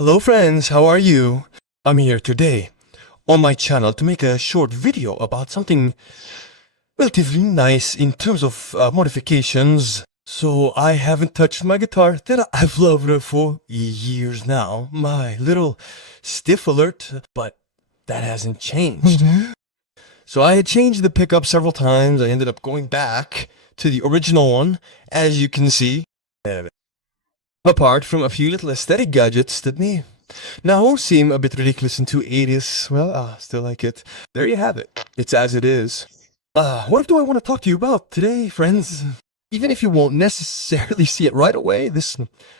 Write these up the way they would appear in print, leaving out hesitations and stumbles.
Hello friends, how are you? I'm here today on my channel to make a short video about something relatively nice in terms of modifications. So I haven't touched my guitar that I've loved for years now. My little stiff alert, but that hasn't changed. So I had changed the pickup several times. I ended up going back to the original one, as you can see. Apart from a few little aesthetic gadgets that may now seem a bit ridiculous in 280s, well, I still like it. There you have it. It's as it is. What do I want to talk to you about today, friends? Even if you won't necessarily see it right away, this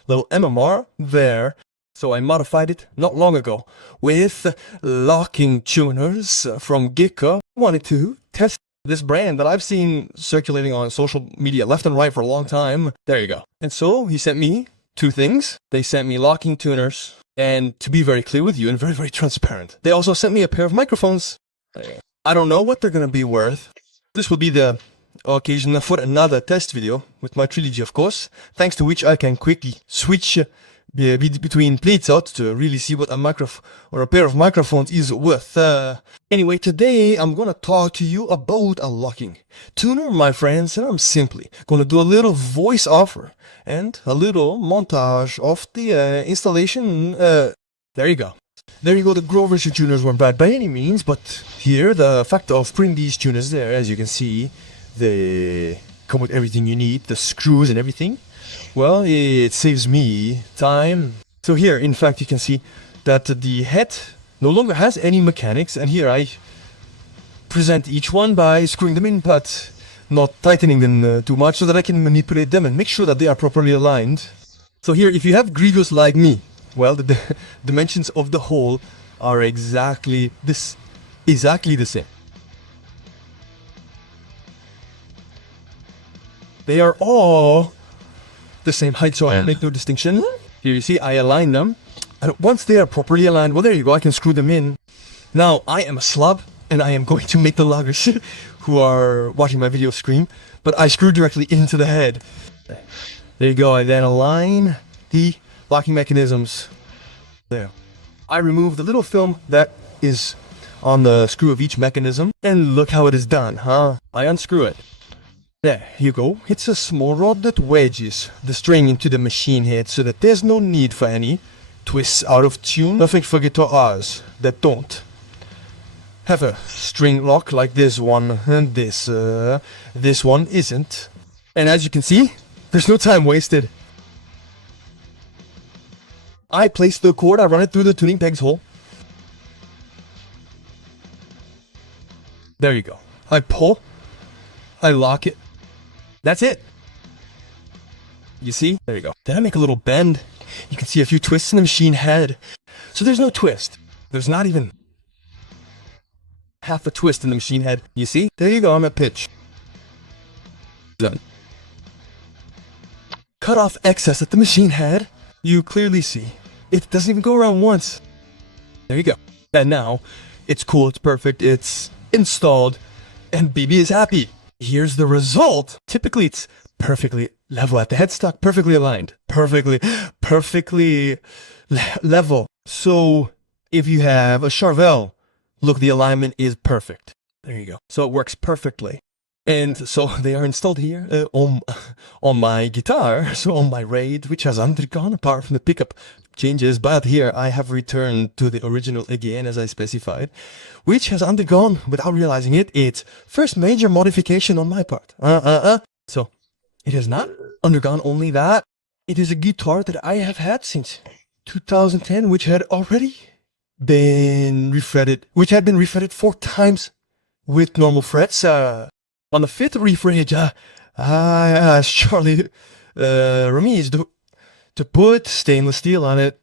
little MMR there. So I modified it not long ago with locking tuners from Guyker. I wanted to test this brand that I've seen circulating on social media left and right for a long time. There you go. And so he sent me two things. They sent me locking tuners, and to be very clear with you and very, very transparent, they also sent me a pair of microphones. I don't know what they're gonna be worth. This will be the occasion for another test video with my trilogy, of course, thanks to which I can quickly switch between plates out to really see what a microphone or a pair of microphones is worth. Anyway, today I'm gonna talk to you about a locking tuner, my friends, and I'm simply gonna do a little voice offer and a little montage of the installation. There you go. There you go. The Grove version tuners weren't bad by any means, but here the fact of putting these tuners there, as you can see, they come with everything you need, the screws and everything. Well, it saves me time. So here, in fact, you can see that the head no longer has any mechanics, and here I present each one by screwing them in, but not tightening them too much so that I can manipulate them and make sure that they are properly aligned. So here, if you have grievous like me, well, the dimensions of the hole are exactly the same. They are all the same height, so I make no distinction. Here you see I align them, and once they are properly aligned, well, there you go, I can screw them in. Now I am a slob, and I am going to make the loggers who are watching my video scream, but I screw directly into the head. There you go. I then align the locking mechanisms. There. I remove the little film that is on the screw of each mechanism, and look how it is done, huh? I unscrew it. There you go. It's a small rod that wedges the string into the machine head so that there's no need for any twists out of tune. Nothing for guitars that don't have a string lock like this one, and this one isn't. And as you can see, there's no time wasted. I place the cord, I run it through the tuning pegs hole. There you go. I pull, I lock it. That's it. You see? There you go. Then I make a little bend. You can see a few twists in the machine head. So there's no twist. There's not even half a twist in the machine head. You see? There you go. I'm at pitch. Done. Cut off excess at the machine head. You clearly see. It doesn't even go around once. There you go. And now it's cool. It's perfect. It's installed. And BB is happy. Here's the result. Typically, it's perfectly level at the headstock, perfectly aligned, perfectly level. So if you have a Charvel, look, the alignment is perfect. There you go. So it works perfectly. And so they are installed here on my guitar, so on my Raid, which has undergone, apart from the pickup changes, but here I have returned to the original again, as I specified, which has undergone, without realizing it, its first major modification on my part. So it has not undergone only that. It is a guitar that I have had since 2010, which had already been refretted, which had been refretted 4 times with normal frets. On the 5th refret, I asked Charlie Ramise to put stainless steel on it.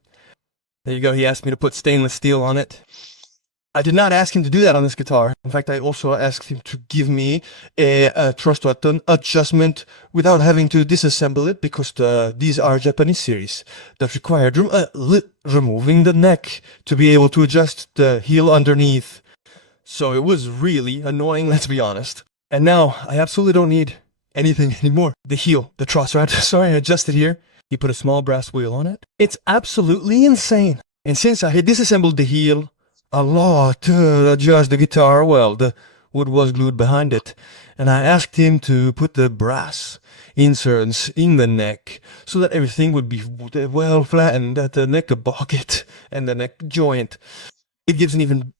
There you go, he asked me to put stainless steel on it. I did not ask him to do that on this guitar. In fact, I also asked him to give me a thrust button adjustment without having to disassemble it, because these are Japanese series that required removing the neck to be able to adjust the heel underneath. So it was really annoying, let's be honest. And now I absolutely don't need anything anymore. The heel, the truss, right? Sorry, I adjusted here. He put a small brass wheel on it. It's absolutely insane. And since I had disassembled the heel a lot to adjust the guitar, well, the wood was glued behind it, and I asked him to put the brass inserts in the neck so that everything would be well flattened at the neck pocket and the neck joint. It gives an even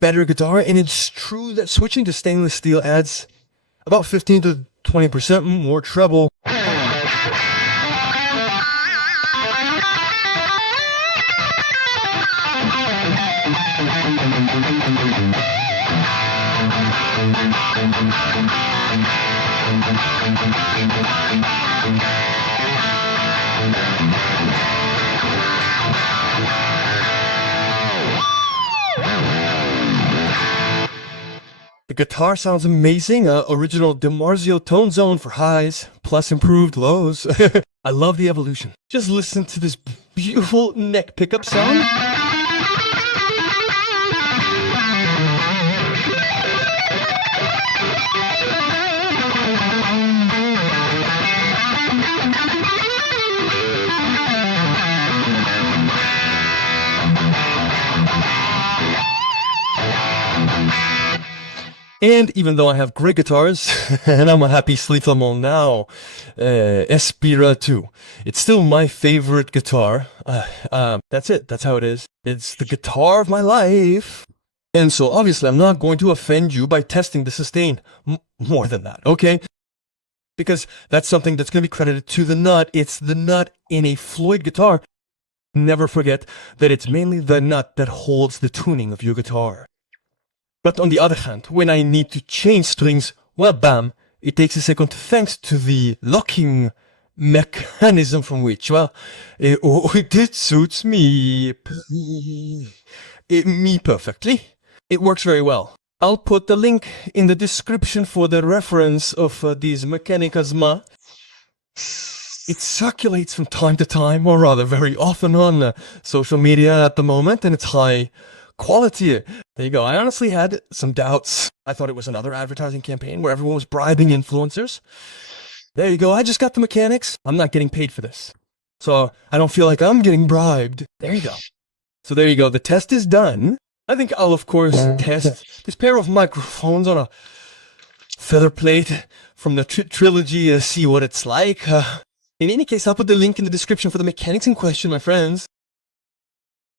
better guitar, and it's true that switching to stainless steel adds about 15 to 20% more treble. The guitar sounds amazing, original DiMarzio tone zone for highs, plus improved lows. I love the evolution. Just listen to this beautiful neck pickup sound. And even though I have great guitars, and I'm a happy sleep now, Espira 2, it's still my favorite guitar. That's it. That's how it is. It's the guitar of my life. And so obviously I'm not going to offend you by testing the sustain. More than that, okay? Because that's something that's going to be credited to the nut. It's the nut in a Floyd guitar. Never forget that it's mainly the nut that holds the tuning of your guitar. But on the other hand, when I need to change strings, well, bam, it takes a second thanks to the locking mechanism from which, well, it suits me. Me perfectly. It works very well. I'll put the link in the description for the reference of these mechanisms. It circulates from time to time, or rather very often on social media at the moment, and it's high quality. There you go. I honestly had some doubts. I thought it was another advertising campaign where everyone was bribing influencers. There you go. I just got the mechanics. I'm not getting paid for this. So I don't feel like I'm getting bribed. There you go. So there you go. The test is done. I think I'll, of course, test this pair of microphones on a feather plate from the trilogy, see what it's like. In any case, I'll put the link in the description for the mechanics in question, my friends.